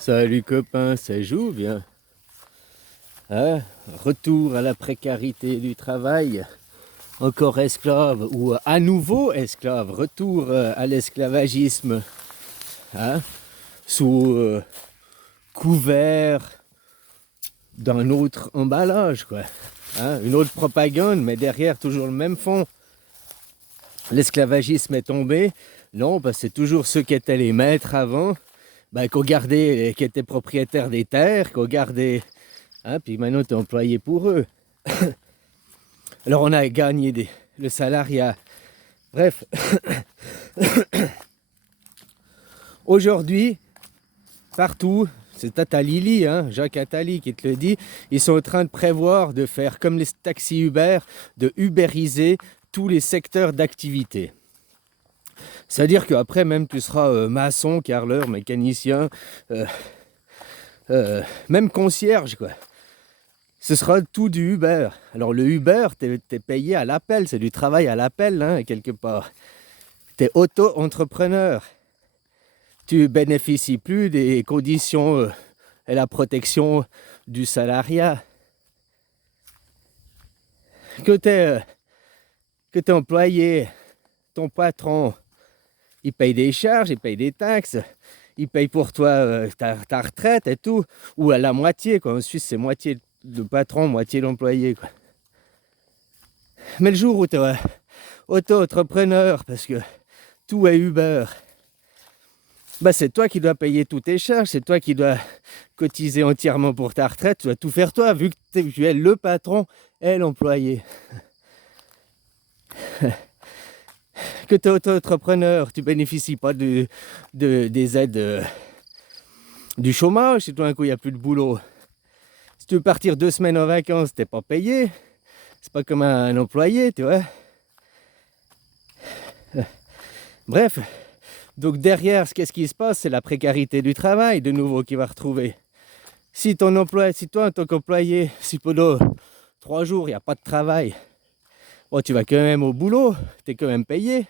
Salut copain, ça joue bien. Hein? Retour à la précarité du travail, encore esclave ou à nouveau esclave, retour à l'esclavagisme, hein? Sous couvert d'un autre emballage, quoi. Hein? Une autre propagande, mais derrière toujours le même fond. L'esclavagisme est tombé, non, parce que c'est toujours ceux qui étaient les maîtres avant, qu'on gardait, qui étaient propriétaires des terres, qu'on gardait. Hein, puis maintenant, tu es employé pour eux. Alors, on a gagné le salariat. Bref. Aujourd'hui, partout, c'est Attali, hein, Jacques Attali qui te le dit, ils sont en train de prévoir de faire comme les taxis Uber, de ubériser tous les secteurs d'activité. C'est-à-dire qu'après, même tu seras maçon, carreleur, mécanicien, même concierge, quoi. Ce sera tout du Uber. Alors le Uber, t'es payé à l'appel, c'est du travail à l'appel, hein, quelque part. T'es auto-entrepreneur. Tu bénéficies plus des conditions et la protection du salariat. Que t'es employé, ton patron, il paye des charges, il paye des taxes, il paye pour toi ta retraite et tout, ou à la moitié, quoi. En Suisse, c'est moitié le patron, moitié l'employé, quoi. Mais le jour où tu es auto-entrepreneur, parce que tout est Uber, c'est toi qui dois payer toutes tes charges, c'est toi qui dois cotiser entièrement pour ta retraite, tu dois tout faire toi, vu que tu es le patron et l'employé. Que tu es auto-entrepreneur, tu bénéficies pas des aides du chômage, si tout d'un coup il n'y a plus de boulot. Si tu veux partir 2 semaines en vacances, t'es pas payé. C'est pas comme un employé, tu vois. Bref, donc derrière, qu'est-ce qui se passe? C'est la précarité du travail, de nouveau, qui va retrouver. Si toi, en tant qu'employé, si pendant 3 jours, il n'y a pas de travail, bon, tu vas quand même au boulot, tu es quand même payé.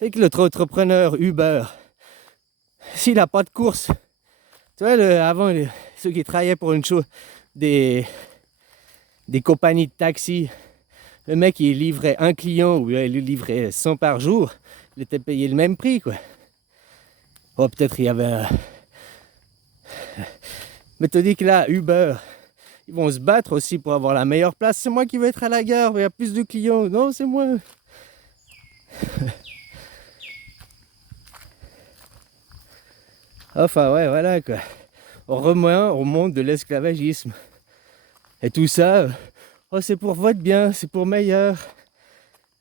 C'est que l'autre entrepreneur Uber, s'il n'a pas de course, tu vois, avant, ceux qui travaillaient pour une chose, des compagnies de taxi, le mec, il livrait un client ou il livrait 100 par jour, il était payé le même prix, quoi. Oh, peut-être il y avait... Mais tu dis que là, Uber, ils vont se battre aussi pour avoir la meilleure place. C'est moi qui vais être à la gare, il y a plus de clients. Non, c'est moi. Enfin, ouais, voilà, quoi. On remet au monde de l'esclavagisme. Et tout ça, oh, c'est pour votre bien, c'est pour meilleur.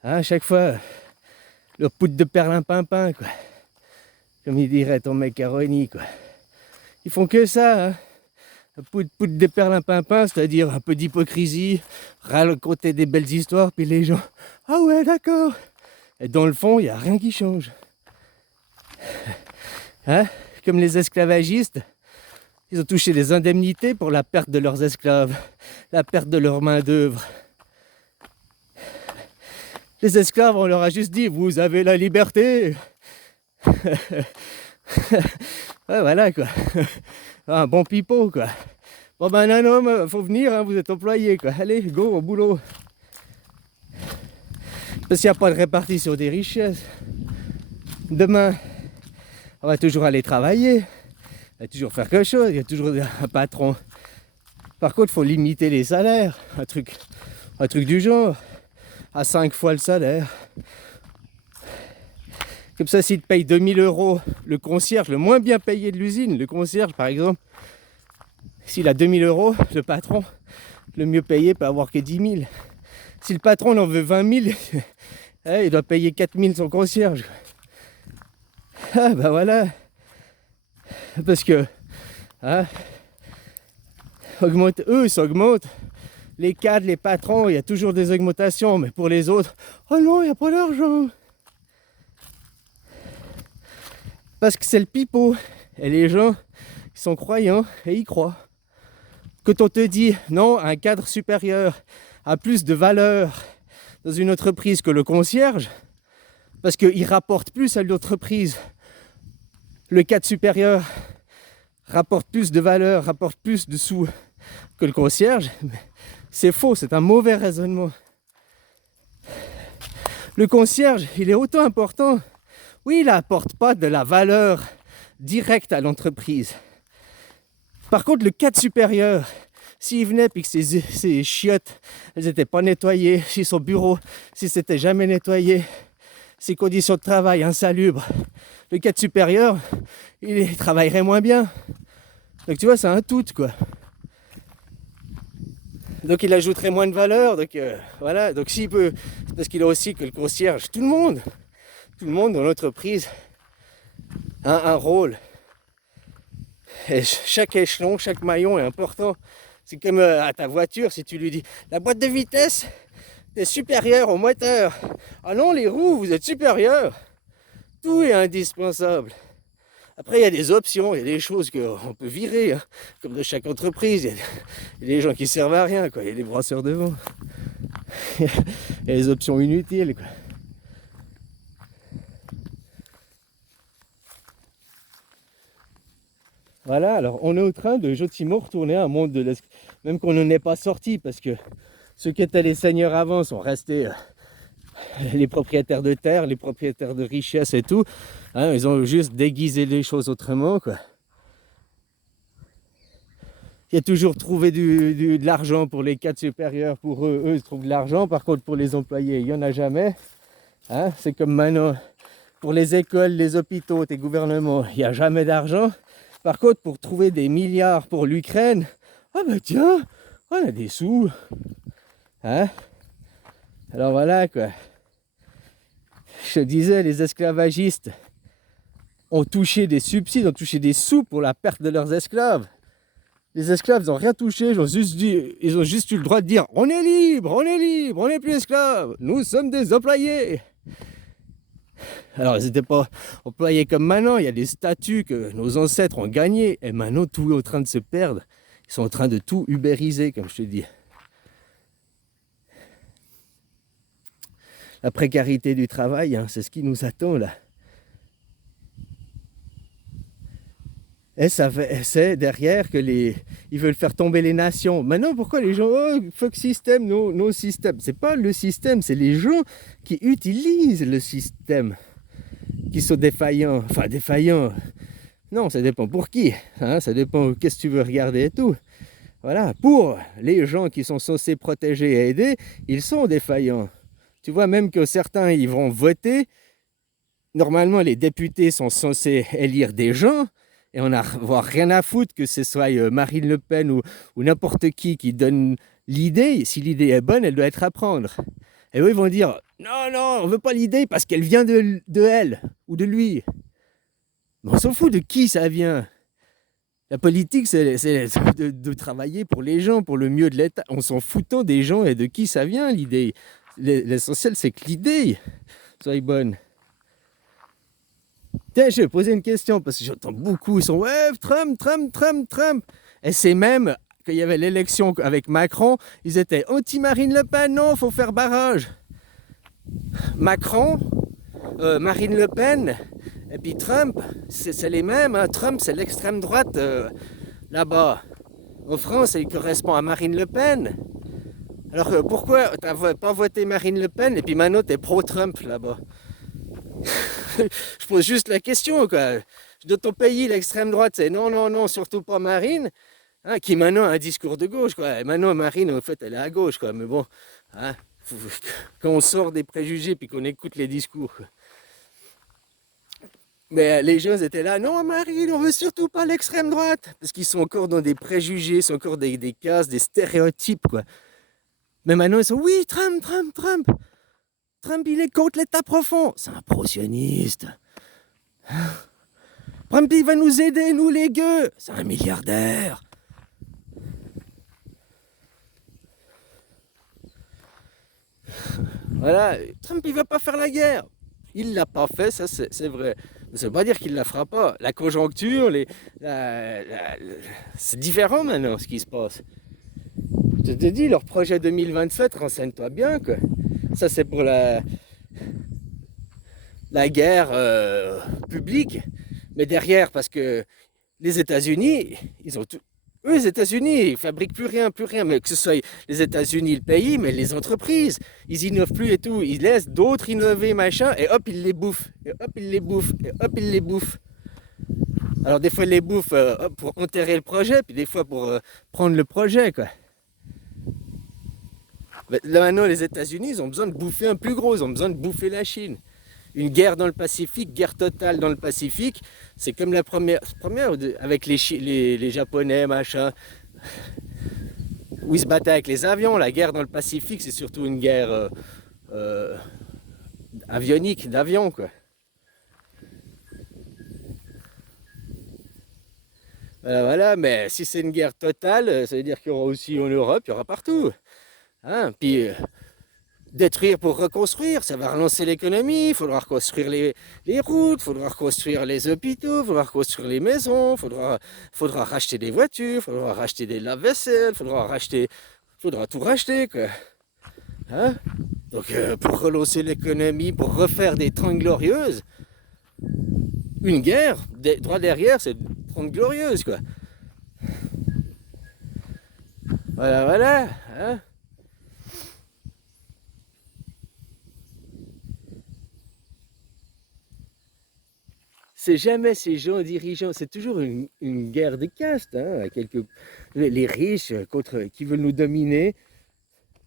Hein, à chaque fois, le poudre de perlimpinpin, quoi. Comme il dirait ton macaroni, quoi. Ils font que ça, hein. Poudre de perlimpinpin, c'est-à-dire un peu d'hypocrisie, raconter des belles histoires, puis les gens, ah ouais, d'accord. Et dans le fond, il n'y a rien qui change. Hein? Comme les esclavagistes, ils ont touché des indemnités pour la perte de leurs esclaves, la perte de leur main-d'œuvre. Les esclaves, on leur a juste dit, vous avez la liberté. Ouais, voilà, quoi. Un bon pipeau, quoi. Bon, non, faut venir, hein, vous êtes employé, quoi. Allez, go, au boulot. Parce qu'il n'y a pas de répartition des richesses. Demain, on va toujours aller travailler. On va toujours faire quelque chose. Il y a toujours un patron. Par contre, il faut limiter les salaires. Un truc du genre. À 5 fois le salaire. Comme ça, s'il te paye 2000 €, le concierge, le moins bien payé de l'usine, le concierge par exemple, s'il a 2000 €, le patron, le mieux payé, peut avoir que 10 000. Si le patron en veut 20 000, il doit payer 4 000 son concierge. Ah bah voilà. Parce que, hein, eux, ça augmente. Les cadres, les patrons, il y a toujours des augmentations, mais pour les autres, oh non, il n'y a pas d'argent. Parce que c'est le pipeau. Et les gens, ils sont croyants et ils croient. Quand on te dit non, un cadre supérieur a plus de valeur dans une entreprise que le concierge, parce qu'il rapporte plus à l'entreprise, le cadre supérieur rapporte plus de valeur, rapporte plus de sous que le concierge. C'est faux, c'est un mauvais raisonnement. Le concierge, il est autant important. Oui, il n'apporte pas de la valeur directe à l'entreprise. Par contre, le cadre supérieur, s'il venait et que ses chiottes, elles n'étaient pas nettoyées, si son bureau, si c'était jamais nettoyé, ses conditions de travail insalubres, le cadre supérieur, il travaillerait moins bien. Donc tu vois, c'est un tout, quoi. Donc il ajouterait moins de valeur, donc voilà. Donc s'il peut, c'est parce qu'il a aussi que le concierge, tout le monde dans l'entreprise a un rôle. Et chaque échelon, chaque maillon est important. C'est comme à ta voiture, si tu lui dis la boîte de vitesse est supérieure au moteur. Ah non, les roues, vous êtes supérieurs. Tout est indispensable. Après, il y a des options, il y a des choses qu'on peut virer, hein, comme de chaque entreprise. Il y a des gens qui servent à rien, quoi. Il y a des brasseurs de vent. Il y a des options inutiles, quoi. Voilà, alors on est en train de gentiment retourner à un monde de l'esclavage, même qu'on n'en est pas sorti, parce que ceux qui étaient les seigneurs avant sont restés les propriétaires de terre, les propriétaires de richesses et tout. Hein, ils ont juste déguisé les choses autrement, quoi. Il y a toujours trouvé de l'argent pour les cadres supérieurs, pour eux ils trouvent de l'argent. Par contre, pour les employés, il n'y en a jamais. Hein, c'est comme maintenant, pour les écoles, les hôpitaux, les gouvernements, il n'y a jamais d'argent. Par contre, pour trouver des milliards pour l'Ukraine, ah ben tiens, on a des sous. Hein? Alors voilà, quoi. Je disais, les esclavagistes ont touché des subsides, ont touché des sous pour la perte de leurs esclaves. Les esclaves n'ont rien touché, ils ont juste eu le droit de dire on est libre, on n'est plus esclaves, nous sommes des employés. Alors, ils n'étaient pas employés comme maintenant, il y a des statuts que nos ancêtres ont gagnés, et maintenant tout est en train de se perdre. Ils sont en train de tout ubériser, comme je te dis. La précarité du travail, hein, c'est ce qui nous attend là. Et c'est derrière que ils veulent faire tomber les nations. Maintenant, pourquoi les gens, oh, fuck système, no système. C'est pas le système, c'est les gens qui utilisent le système qui sont défaillants. Enfin, défaillants. Non, ça dépend pour qui. Hein, ça dépend qu'est-ce que tu veux regarder et tout. Voilà, pour les gens qui sont censés protéger et aider, ils sont défaillants. Tu vois, même que certains, ils vont voter. Normalement, les députés sont censés élire des gens. Et on n'a rien à foutre que ce soit Marine Le Pen ou n'importe qui donne l'idée. Si l'idée est bonne, elle doit être à prendre. Et eux, ils vont dire non, on ne veut pas l'idée parce qu'elle vient de elle ou de lui. Mais on s'en fout de qui ça vient. La politique, c'est de travailler pour les gens, pour le mieux de l'État. On s'en foutant des gens et de qui ça vient, l'idée. L'essentiel, c'est que l'idée soit bonne. Tiens, je vais poser une question parce que j'entends beaucoup, ils sont ouais, Trump. Et c'est même, quand il y avait l'élection avec Macron, ils étaient anti-Marine Le Pen, non, il faut faire barrage. Macron, Marine Le Pen, et puis Trump, c'est les mêmes. Hein. Trump, c'est l'extrême droite là-bas. En France, il correspond à Marine Le Pen. Alors pourquoi tu n'as pas voté Marine Le Pen et puis maintenant tu es pro-Trump là-bas? Je pose juste la question, quoi. De ton pays, l'extrême droite, c'est non, surtout pas Marine, hein, qui maintenant a un discours de gauche, quoi. Et maintenant, Marine, en fait, elle est à gauche, quoi. Mais bon, hein, quand on sort des préjugés puis qu'on écoute les discours, quoi. Mais les gens étaient là, non, Marine, on veut surtout pas l'extrême droite, parce qu'ils sont encore dans des préjugés, sont encore des cases, des stéréotypes, quoi. Mais maintenant, ils sont, oui, Trump. Trump, il est contre l'État profond. C'est un pro-sioniste. Trump, il va nous aider, nous les gueux. C'est un milliardaire. Voilà. Trump, il va pas faire la guerre. Il l'a pas fait, ça c'est vrai. Mais ça veut pas dire qu'il la fera pas. La conjoncture, c'est différent maintenant ce qui se passe. Je te dis, leur projet 2027, renseigne-toi bien, quoi. Ça, c'est pour la guerre publique. Mais derrière, parce que Les États-Unis, ils ont tout. Eux, les États-Unis, ils fabriquent plus rien, mais que ce soit les États-Unis, le pays, mais les entreprises, ils innovent plus et tout. Ils laissent d'autres innover, machin, et hop, ils les bouffent, et hop, ils les bouffent, et hop, ils les bouffent. Alors des fois, ils les bouffent pour enterrer le projet, puis des fois pour prendre le projet, quoi. Mais là maintenant, les États-Unis, ils ont besoin de bouffer un plus gros, ils ont besoin de bouffer la Chine. Une guerre dans le Pacifique, guerre totale dans le Pacifique, c'est comme la première avec les Japonais, machin, où ils se battaient avec les avions. La guerre dans le Pacifique, c'est surtout une guerre euh, avionique, d'avion, quoi. Voilà, mais si c'est une guerre totale, ça veut dire qu'il y aura aussi en Europe, il y aura partout. Hein. Puis détruire pour reconstruire, ça va relancer l'économie, il faudra reconstruire les routes, il faudra reconstruire les hôpitaux, il faudra reconstruire les maisons, faudra racheter des voitures, il faudra racheter des lave-vaisselle, faudra tout racheter, quoi. Hein. Donc pour relancer l'économie, pour refaire des 30 glorieuses, une guerre, droit derrière, c'est 30 glorieuses, quoi. Voilà, voilà. Hein. C'est jamais ces gens dirigeants, c'est toujours une guerre de caste, hein, les riches contre qui veulent nous dominer.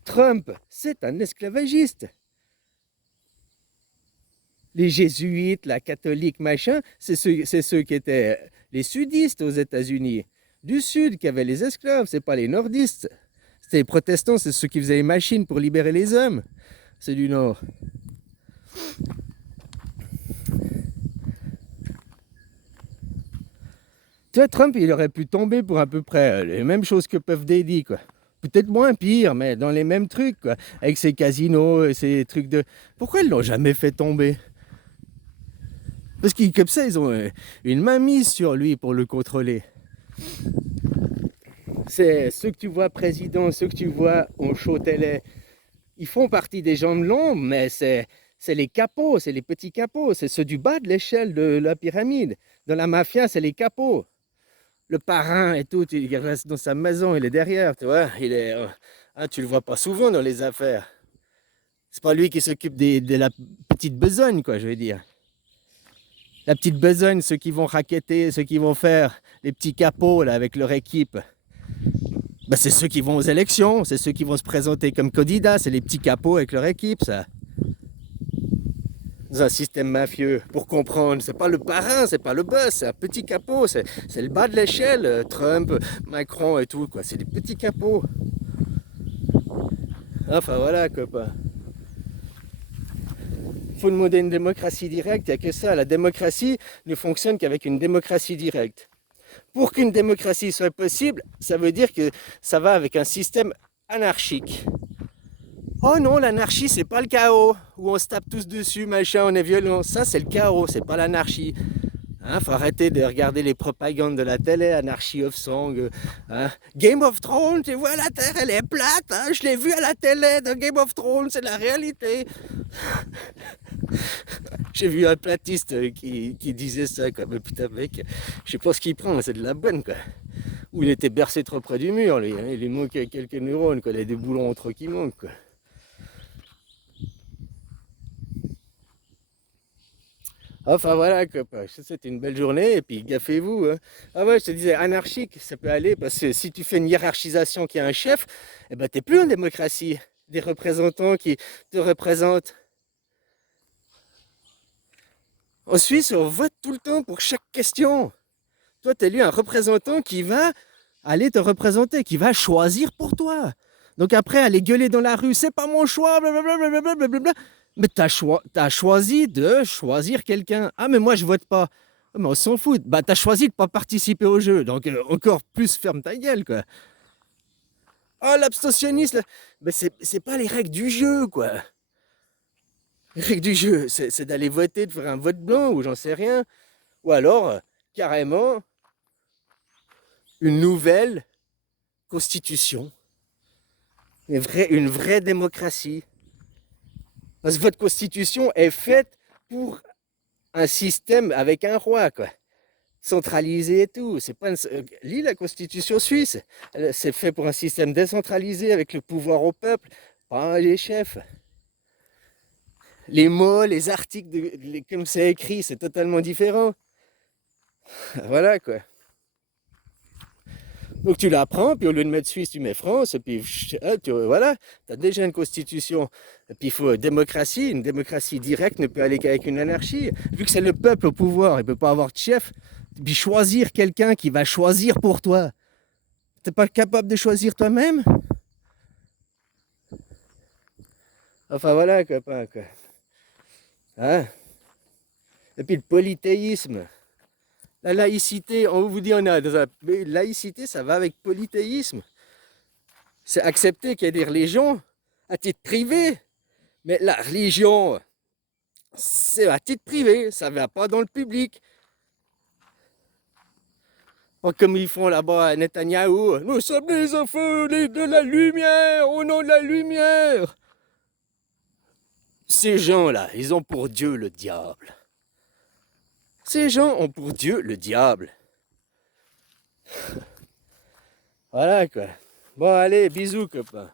Trump, c'est un esclavagiste. Les jésuites, la catholique, machin, c'est ceux qui étaient les sudistes aux États-Unis. Du sud qui avaient les esclaves, c'est pas les nordistes. C'était les protestants, c'est ceux qui faisaient les machines pour libérer les hommes. C'est du nord. Tu vois, Trump, il aurait pu tomber pour à peu près les mêmes choses que Puff Daddy, quoi. Peut-être moins pire, mais dans les mêmes trucs, quoi. Avec ses casinos et ses trucs de... Pourquoi ils l'ont jamais fait tomber? Parce qu'ils, comme ça, ils ont une mainmise sur lui pour le contrôler. C'est ceux que tu vois président, ceux que tu vois en show télé, ils font partie des gens de l'ombre, mais c'est les capots, c'est les petits capots, c'est ceux du bas de l'échelle de la pyramide. Dans la mafia, c'est les capots. Le parrain et tout, il reste dans sa maison, il est derrière, tu vois. Tu le vois pas souvent dans les affaires. C'est pas lui qui s'occupe de la petite besogne, quoi, je veux dire. La petite besogne, ceux qui vont racketter, ceux qui vont faire les petits capots là, avec leur équipe. Ben, c'est ceux qui vont aux élections, c'est ceux qui vont se présenter comme candidats, c'est les petits capots avec leur équipe, ça. Dans un système mafieux, pour comprendre, c'est pas le parrain, c'est pas le boss, c'est un petit capot, c'est le bas de l'échelle, Trump, Macron et tout, quoi, c'est des petits capots. Enfin voilà, copain. Il faut demander une démocratie directe, il n'y a que ça. La démocratie ne fonctionne qu'avec une démocratie directe. Pour qu'une démocratie soit possible, ça veut dire que ça va avec un système anarchique. Oh non, l'anarchie, c'est pas le chaos, où on se tape tous dessus, machin, on est violent. Ça, c'est le chaos, c'est pas l'anarchie. Hein, faut arrêter de regarder les propagandes de la télé, Anarchy of Song. Hein. Game of Thrones, tu vois, la Terre, elle est plate. Hein, je l'ai vu à la télé dans Game of Thrones, c'est la réalité. J'ai vu un platiste qui disait ça, quoi. Mais putain, mec, je sais pas ce qu'il prend, c'est de la bonne, quoi. Ou il était bercé trop près du mur, lui. Hein. Il lui manquait quelques neurones, quoi. Il a des boulons entre qui manquent, quoi. Enfin voilà, copain, je te souhaite une belle journée et puis gaffez-vous. Hein. Ah ouais, je te disais, anarchique, ça peut aller parce que si tu fais une hiérarchisation qui a un chef, eh ben t'es plus en démocratie. Des représentants qui te représentent. En Suisse, on vote tout le temps pour chaque question. Toi, tu es élu un représentant qui va aller te représenter, qui va choisir pour toi. Donc après, aller gueuler dans la rue, c'est pas mon choix, blablabla, blablabla. Mais t'as choisi de choisir quelqu'un. Ah, mais moi, je vote pas. Ah, mais on s'en fout. Bah, t'as choisi de pas participer au jeu. Donc, encore plus ferme ta gueule, quoi. Oh, l'abstentionnisme, mais c'est pas les règles du jeu, quoi. Les règles du jeu, c'est d'aller voter, de faire un vote blanc ou j'en sais rien. Ou alors, carrément, une nouvelle constitution. Une vraie démocratie. Parce que votre constitution est faite pour un système avec un roi, quoi. centralisé et tout. C'est pas lis la constitution suisse. C'est fait pour un système décentralisé avec le pouvoir au peuple, pas les chefs. Les mots, les articles, comme c'est écrit, c'est totalement différent. Voilà quoi. Donc tu l'apprends, puis au lieu de mettre Suisse, tu mets France, et puis voilà, tu as déjà une constitution. Et puis il faut une démocratie directe ne peut aller qu'avec une anarchie. Vu que c'est le peuple au pouvoir, il ne peut pas avoir de chef, puis choisir quelqu'un qui va choisir pour toi. T'es pas capable de choisir toi-même? Enfin voilà, copain, quoi. Hein? Et puis le polythéisme. La laïcité, on vous dit on a mais laïcité, ça va avec polythéisme. C'est accepter qu'il y ait des religions à titre privé. Mais la religion, c'est à titre privé, ça ne va pas dans le public. Comme ils font là-bas à Netanyahou, nous sommes les enfants de la lumière, au nom de la lumière. Ces gens-là, ils ont pour Dieu le diable. Ces gens ont pour Dieu le diable. Voilà quoi. Bon allez, bisous copains.